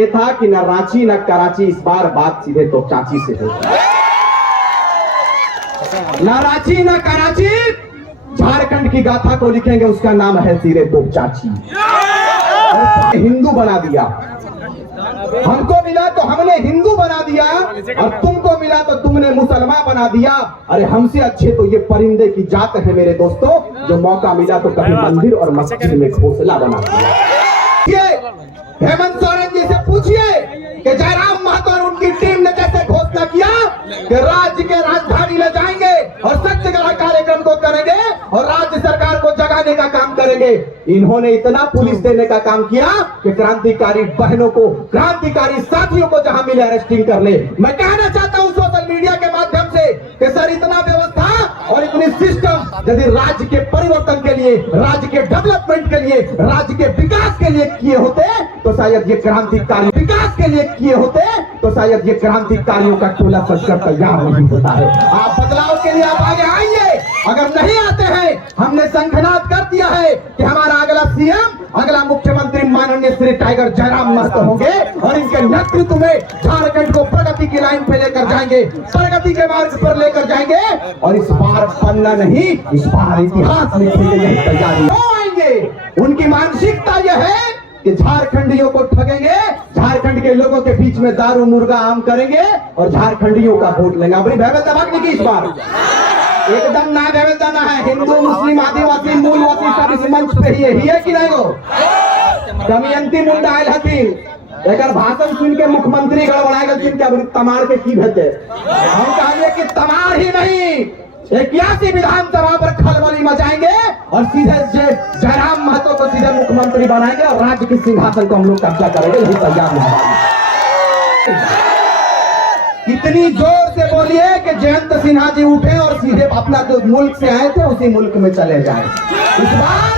ये था कि न रांची न कराची, इस बार बात सीधे तो चाची से हो। न रांची न कराची, झारखंड की गाथा को लिखेंगे, उसका नाम है सीधे तो चाची। हिंदू बना दिया, हमको मिला तो हमने हिंदू बना दिया, और तुमको मिला तो तुमने मुसलमान बना दिया। अरे हमसे अच्छे तो ये परिंदे की जात है मेरे दोस्तों, जो मौका मिला तो कभी मंदिर और मस्जिद में घोंसला बना दिया। हेमंत सोरेन जी से पूछिए कि जयराम महतो और उनकी टीम ने कैसे घोषणा किया कि राज्य के राजधानी ले जाएंगे और सत्यग्रह कार्यक्रम को करेंगे और राज्य सरकार को जगाने का काम करेंगे। इन्होंने इतना पुलिस देने का काम किया कि क्रांतिकारी बहनों को, क्रांतिकारी साथियों को जहां मिले अरेस्टिंग कर ले। मैं कहना चाहता हूं सोशल मीडिया के माध्यम से कि सर इतना व्यवस्था और इतनी सिस्टम यदि राज्य के परिवर्तन के लिए, राज्य के डेवलपमेंट के लिए, राज्य के विकास के लिए किए होते तो शायद ये क्रांतिकारी विकास के लिए किए होते तो शायद ये क्रांतिकारियों का टोला सजकर तैयार नहीं होता है। आप बदलाव के लिए आप आगे आइए, अगर नहीं आते हैं हमने संघनाद कर दिया है कि हमारा अगला सीएम, अगला मुख्यमंत्री माननीय श्री टाइगर जयराम महतो होंगे और इनके नेतृत्व में झारखंड को प्रगति की लाइन पे लेकर जाएंगे, प्रगति के मार्ग पर लेकर जाएंगे। और इस बार पन्ना नहीं, इस बार इतिहास लिखने की तैयारी आएंगे। उनकी मानसिकता यह है कि झारखंडियों को ठगेंगे, झारखंड के लोगों के बीच में दारू मुर्गा आम करेंगे और झारखंडियों का वोट लेंगे। अपनी भयभत्ता भागने की इस बार एकदम ना भयभत्ता ना है। हिंदू मुस्लिम आदिवासी मूलवासी सब इस मंच पे ही है कि नहीं हो? दमयंती मुंडा आयल हथिन, एक भाषण सुन के मुख्यमंत्री गड़बड़ा गए, क्या तमार के की भेते हम कहेंगे कि तमार ही नहीं, 81 विधानसभा पर खलबली मचाएंगे और सीधे जयराम महतो को सीधे मुख्यमंत्री बनाएंगे और राज्य के सिंहासन को हम लोग कब्जा करेंगे। यही तैयार है। इतनी जोर से बोलिए कि जयंत सिन्हा जी उठे और सीधे अपना जो मुल्क से आए थे उसी मुल्क में चले जाए। इस बार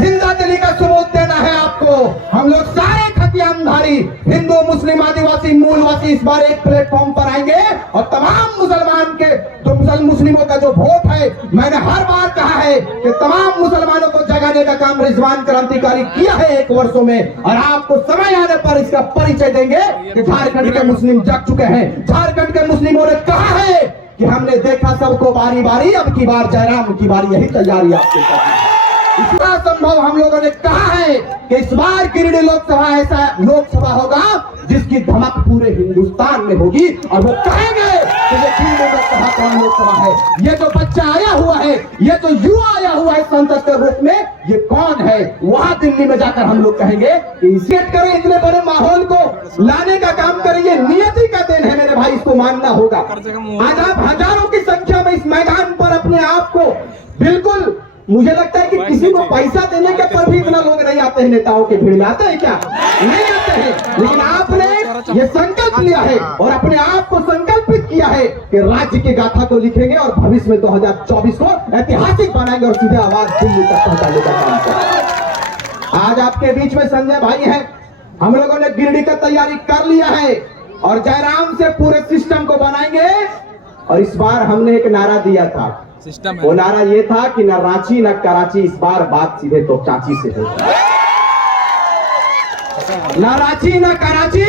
जिंदा दिली का सबूत देना है आपको। हम लोग सारे खतियानधारी हिंदू मुस्लिम आदिवासी मूलवासी इस बार एक प्लेटफॉर्म पर आएंगे और तमाम मुसलमान के जो मुस्लिमों का जो वोट है, मैंने हर बार कहा है कि तमाम मुसलमानों को जगाने का काम रिजवान क्रांतिकारी किया है 1 वर्षों में, और आपको समय आने पर इसका परिचय देंगे कि झारखंड के मुस्लिम जग चुके हैं। झारखंड के मुस्लिमों ने कहा है कि हमने देखा सबको बारी बारी, अब की बार जयराम की बारी, यही तैयारी आपके साथ। इतना संभव हम लोगों ने कहा है कि इस बार गिरिडीह लोकसभा ऐसा लोकसभा होगा जिसकी धमक पूरे हिंदुस्तान में होगी और वो कहेंगे कि ये गिरिडीह लोकसभा कौन लोकसभा है, ये जो बच्चा आया हुआ है, ये जो युवा आया हुआ है संसद के रूप में, ये कौन है। वहां दिल्ली में जाकर हम लोग कहेंगे कि सेट करें, इतने बड़े माहौल को लाने का काम करें, ये नियति का देन है मेरे भाई, इसको मानना होगा। आज आप हजारों की संख्या में इस मैदान पर अपने आप को बिल्कुल, मुझे लगता है कि किसी को पैसा देने के पर भी इतना लोग नहीं आते हैं नेताओं की भीड़ में। आते हैं क्या? नहीं आते हैं। लेकिन आपने ये संकल्प लिया है और अपने आप को संकल्पित किया है कि राज्य की गाथा को लिखेंगे और भविष्य में 2024 को ऐतिहासिक बनाएंगे और सीधे आवाज दिल्ली तक पहुंचाने का काम करेंगे। आज आपके बीच में संजय भाई हैं, हम लोगों ने गिरिडीह का तैयारी कर लिया है और जयराम से पूरे सिस्टम को बनाएंगे। और इस बार हमने एक नारा दिया था, वो नारा ये था कि न रांची न कराची, इस बार बात सीधे तो चाची से हो। न रांची न कराची,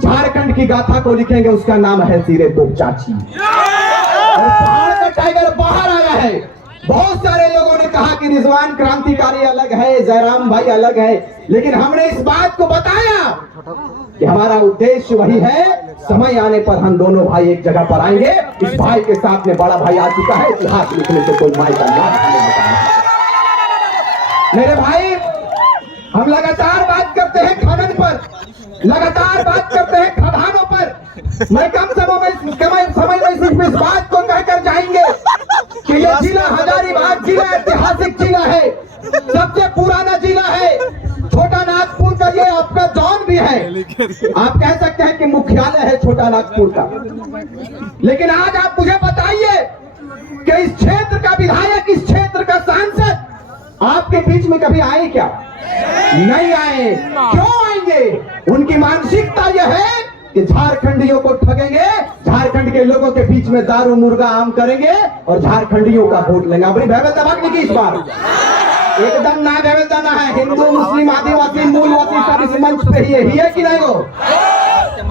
झारखंड की गाथा को लिखेंगे, उसका नाम है सीधे तो चाची। पहाड़ का टाइगर बाहर आया है। बहुत सारे लोगों ने कहा कि रिजवान क्रांतिकारी अलग है, जयराम भाई अलग है, लेकिन हमने इस बात को बताया कि हमारा उद्देश्य वही है। समय आने पर हम दोनों भाई एक जगह पर आएंगे। इस भाई के साथ में बड़ा भाई आ चुका है, इतिहास लिखने से कोई भाई का नाम नहीं बताना। मेरे भाई, हम लगातार बात करते हैं खनन पर, लगातार बात करते हैं खदानों पर। मैं कम समय में सिर्फ इस बात को कहकर जाएंगे कि यह जिला हजारीबाग जिला ऐतिहासिक जिला है, सबसे पुराना जिला है। छोटा नागपुर का ये आपका जॉन भी है, आप कह सकते हैं कि मुख्यालय है छोटा नागपुर का। लेकिन आज आप मुझे बताइए कि इस क्षेत्र का विधायक, इस क्षेत्र का सांसद आपके बीच में कभी आए क्या? नहीं आए। क्यों आएंगे? उनकी मानसिकता यह है कि झारखंडियों को ठगेंगे, झारखंड के लोगों के बीच में दारू मुर्गा आम करेंगे और झारखंडियों का वोट लेंगे। अपनी भयभत्ता भागने की इस बार एकदम ना देना है। हिंदू मुस्लिम आदिवासी मूलवासी सब इस मंच पे ही है कि नहीं हो?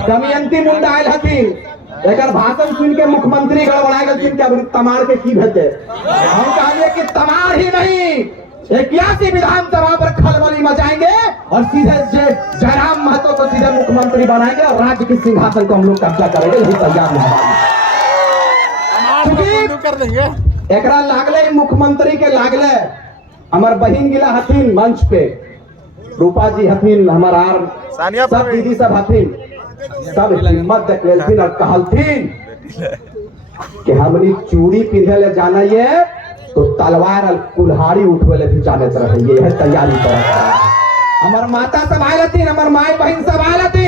दमयंती मुंडा आयल हथिन, एक भाषण सुन के मुख्यमंत्री गड़बड़ा गए क्या तमार के की भेजे। हम कहेंगे कि तमार ही नहीं, 81 विधानसभा पर खलबली मचाएंगे और सीधे जयराम महतो को सीधे मुख्यमंत्री बनाएंगे और राज्य के सिंहासन को हम लोग कब्जा करेंगे। यही तैयार कर देंगे। एकरा लागले मुख्यमंत्री के लागले हमार बहन गिला हथिन मंच पे, रूपा जी हथिन, हमारा सब दीदी सब हथिन, सब हिम्मत देखलेथिन और कहलथिन कि हमनी चूड़ी पिंधे ले जाना ये तो तलवार और कुल्हाड़ी उठवे ले भी जाने तरह ये है तैयारी करत। हमार माता सब आए रहती, हमार माई बहन सब आए रहती,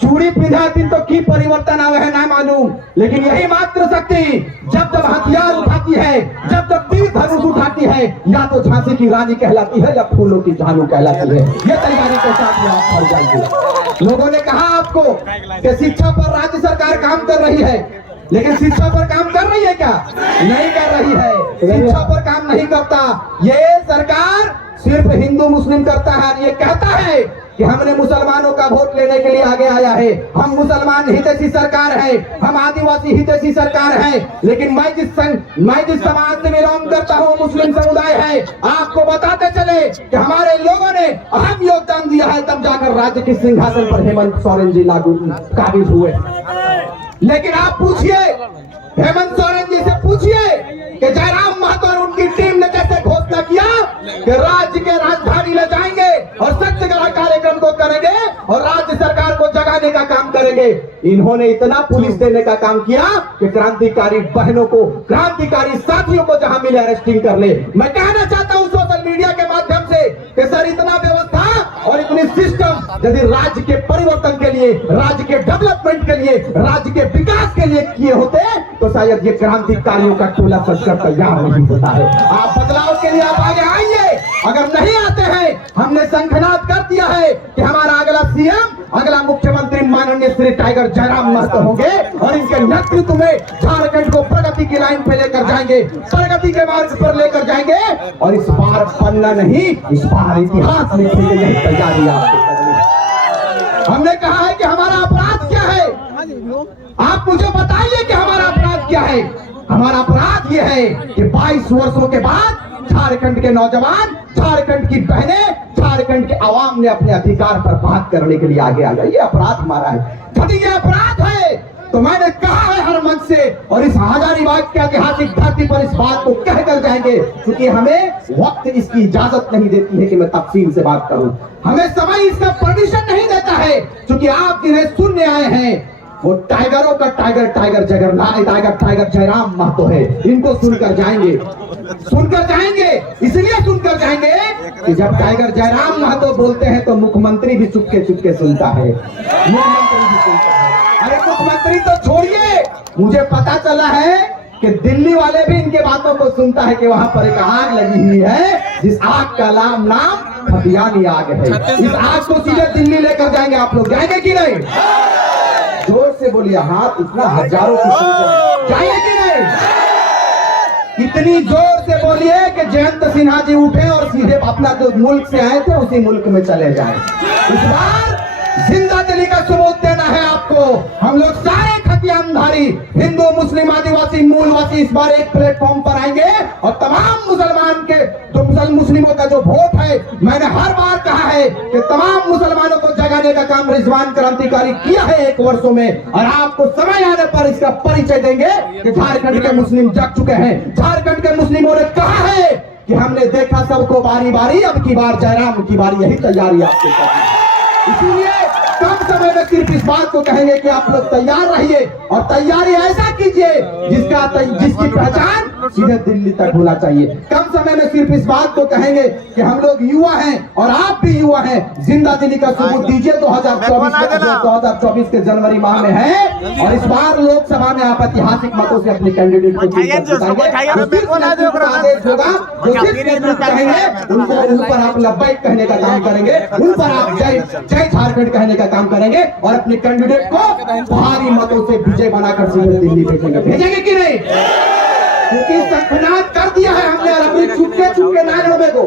चूड़ी पिंधाती तो की परिवर्तन आवे है ना मालूम, लेकिन यही मात्र शक्ति जब जब हथियार उठाती है, जब जब तीर धनुष उठाती है, या तो झांसी की रानी कहलाती है या फूलों की झानू कहलाती है। ये तैयारी के साथ में आप फल जाएंगे। लोगों ने कहा आपको कि शिक्षा पर राज्य सरकार काम कर रही है, लेकिन शिक्षा पर काम कर रही है क्या? नहीं कर रही है। शिक्षा पर काम नहीं करता ये सरकार, सिर्फ हिंदू मुस्लिम करता है। ये कहता है कि हमने मुसलमानों का वोट लेने के लिए आगे आया है, हम मुसलमान हितैषी सरकार है, हम आदिवासी हितैषी सरकार है, लेकिन मैं जिस समाज से बिलोंग करता हूँ मुस्लिम समुदाय है, आपको बताते चले कि हमारे लोगों ने अहम योगदान दिया है, तब जाकर राज्य के सिंहासन पर हेमंत सोरेन जी काबिज हुए। लेकिन आप पूछिए हेमंत सोरेन जी से पूछिए कि जयराम महतो और उनकी टीम ने कैसे घोषणा किया कि राज्य के राजधानी ले जाएंगे और सत्यग्रह कार्यक्रम को करेंगे और राज्य सरकार को जगाने का काम करेंगे। इन्होंने इतना पुलिस देने का काम किया कि क्रांतिकारी बहनों को, क्रांतिकारी साथियों को जहां मिले अरेस्टिंग कर ले। मैं कहना चाहता हूं सोशल मीडिया के माध्यम से कि सर इतना व्यवस्था और इतनी सिस्टम यदि राज्य के परिवर्तन के लिए, राज्य के डेवलपमेंट के लिए, राज्य के विकास के लिए किए होते तो शायद ये क्रांतिकारियों का टोला सजकर तैयार नहीं होता है। आप बदलाव के लिए आप आगे आइए, अगर नहीं आते हैं हमने संघनाद कर दिया है कि हमारा अगला सीएम, अगला मुख्यमंत्री माननीय श्री टाइगर जयराम महतो होंगे और इनके नेतृत्व में झारखंड को प्रगति की लाइन पे लेकर जाएंगे, प्रगति के मार्ग पर लेकर जाएंगे और इस बार पन्ना नहीं, इस बार इतिहास लिखने की यही तैयारी आपको करनी है। हमने कहा है कि हमारा अपराध क्या है, आप मुझे बताइए कि हमारा अपराध क्या है। हमारा अपराध यह है कि 22 वर्षों के बाद झारखंड के नौजवान, झारखंड की बहनें, झारखंड के आवाम ने अपने अधिकार पर बात करने के लिए आगे आ गए। ये अपराध हमारा है। यदि ये अपराध है तो मैंने कहा है हर मंच से और इस हजारीबाग के ऐतिहासिक धरती पर इस बात को कहकर जाएंगे, क्योंकि हमें वक्त इसकी इजाजत नहीं देती है कि मैं तफसील से बात करूं, हमें समय इसका परमिशन नहीं देता है, क्योंकि आप जिन्हें सुनने आए हैं वो टाइगरों का टाइगर, टाइगर जयराम महतो है। इनको सुनकर जाएंगे, इसलिए सुनकर जाएंगे कि जब टाइगर जयराम महतो बोलते हैं तो मुख्यमंत्री भी चुपके चुपके सुनता है, मुख्यमंत्री भी सुनता है। अरे मुख्यमंत्री तो छोड़िए, मुझे पता चला है कि दिल्ली वाले भी इनके बातों को सुनता है कि वहां पर एक आग लगी हुई है, जिस आग का नाम खतियानी आग है। इस आग को सीधे दिल्ली लेकर जाएंगे। आप लोग जाएंगे कि नहीं? जोर से बोलिए। हाथ इतना हजारों की संख्या, जाइए कि नहीं? इतनी जोर से बोलिए कि जयंत सिन्हा जी उठे और सीधे अपना जो मुल्क से आए थे उसी मुल्क में चले जाएं। इस बार जिंदा दिली का सबूत देना है आपको। हम लोग सारे खतियानधारी हिंदू मुस्लिम आदिवासी मूलवासी इस बार एक प्लेटफॉर्म पर आएंगे और तमाम मुसलमान के जो मुस्लिमों का जो वोट है, मैंने हर बार कहा है कि तमाम मुसलमानों को जगाने का काम रिजवान क्रांतिकारी किया है 1 वर्षों में, और आपको समय आने पर इसका परिचय देंगे कि झारखंड के मुस्लिम जग चुके हैं। झारखंड के मुस्लिमों ने कहा है कि हमने देखा सबको बारी बारी, अब की बार जयराम की बारी। यही तैयारी आपको करनी है। इसीलिए कम समय में सिर्फ इस बात को कहेंगे कि आप लोग तैयार रहिए और तैयारी ऐसा कीजिए जिसकी पहचान सीधे दिल्ली तक होना चाहिए। कम समय में सिर्फ इस बात को कहेंगे कि हम लोग युवा हैं और आप भी युवा हैं, जिंदा दिली का सबूत दीजिए। 2024 के जनवरी माह में है और इस बार लोकसभा में आप ऐतिहासिक मतों से अपने कैंडिडेट को आदेश होगा, जो सिर्फ नेतृत्व कहेंगे उन पर आप लब्बैक कहने का काम करेंगे, उन पर आप जय झारखंड कहने का काम करेंगे और अपने कैंडिडेट को भारी मतों से विजय बनाकर सीधे दिल्ली भेजेंगे कि नहीं? क्योंकि संघनाद कर दिया है हमने, और अपनी चुपके ना लड़ने को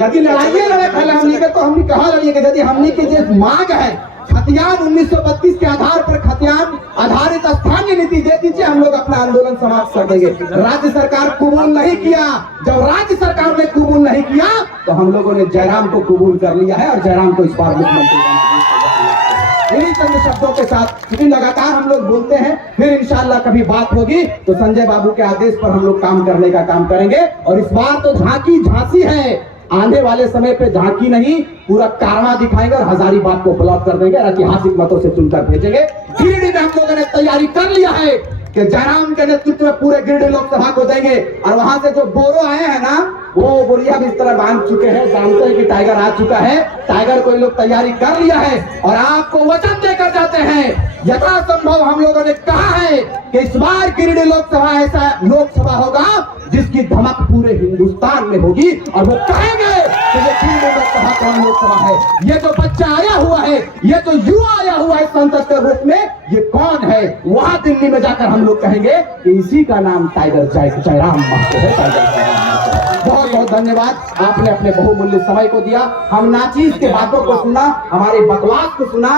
यदि लड़ाइए लड़े पहले हमनी के तो हमनी कहा लड़िए कि यदि हमनी की जो मांग है खतियान 1932 के आधार पर खतियान आधारित स्थानीय नीति दे दीजिए, हम लोग अपना आंदोलन समाप्त कर देंगे। राज्य सरकार कबूल नहीं किया। जब राज्य सरकार ने कबूल नहीं किया तो हम लोगों ने जयराम को कबूल कर लिया है और जयराम को इस बार मुख्यमंत्री बना। इन्हीं चंद शब्दों के साथ क्योंकि लगातार हम लोग बोलते हैं, फिर इंशाअल्लाह कभी बात होगी तो संजय बाबू के आदेश पर हम लोग काम करने का काम करेंगे। और इस बार तो झांकी झांसी है, आने वाले समय पे झांकी नहीं पूरा कारवा दिखाएंगे और हजारीबाग को ब्लॉक कर देंगे, ऐतिहासिक मतों से चुनकर भेजेंगे। गिरिडीह में हम लोगों ने तैयारी कर लिया है कि जयराम के नेतृत्व में पूरे गिरिडीह लोकसभा को देंगे। और वहां से जो बोरो आए हैं ना, वो बोरिया भी इस तरह बांध चुके हैं, जानते हैं कि टाइगर आ चुका है। टाइगर को ये लोग तैयारी कर लिया है और आपको वचन देकर जाते हैं, यथासंभव हम लोगों ने कहा है कि इस बार गिरिडीह लोकसभा ऐसा लोकसभा होगा जिसकी धमक पूरे हिंदुस्तान में होगी और वो कहेंगे कि ये गिरिडीह लोकसभा कौन लोकसभा है, ये जो बच्चा आया हुआ है, ये जो युवा आया हुआ है संसद के रूप में, ये कौन है। वहां दिल्ली में जाकर हम लोग कहेंगे कि इसी का नाम टाइगर जयराम महतो है। टाइगर जयराम बहुत बहुत धन्यवाद, आपने अपने बहुमूल्य समय को दिया। हम नाचीज के बातों को सुना, हमारी बकवास को सुना।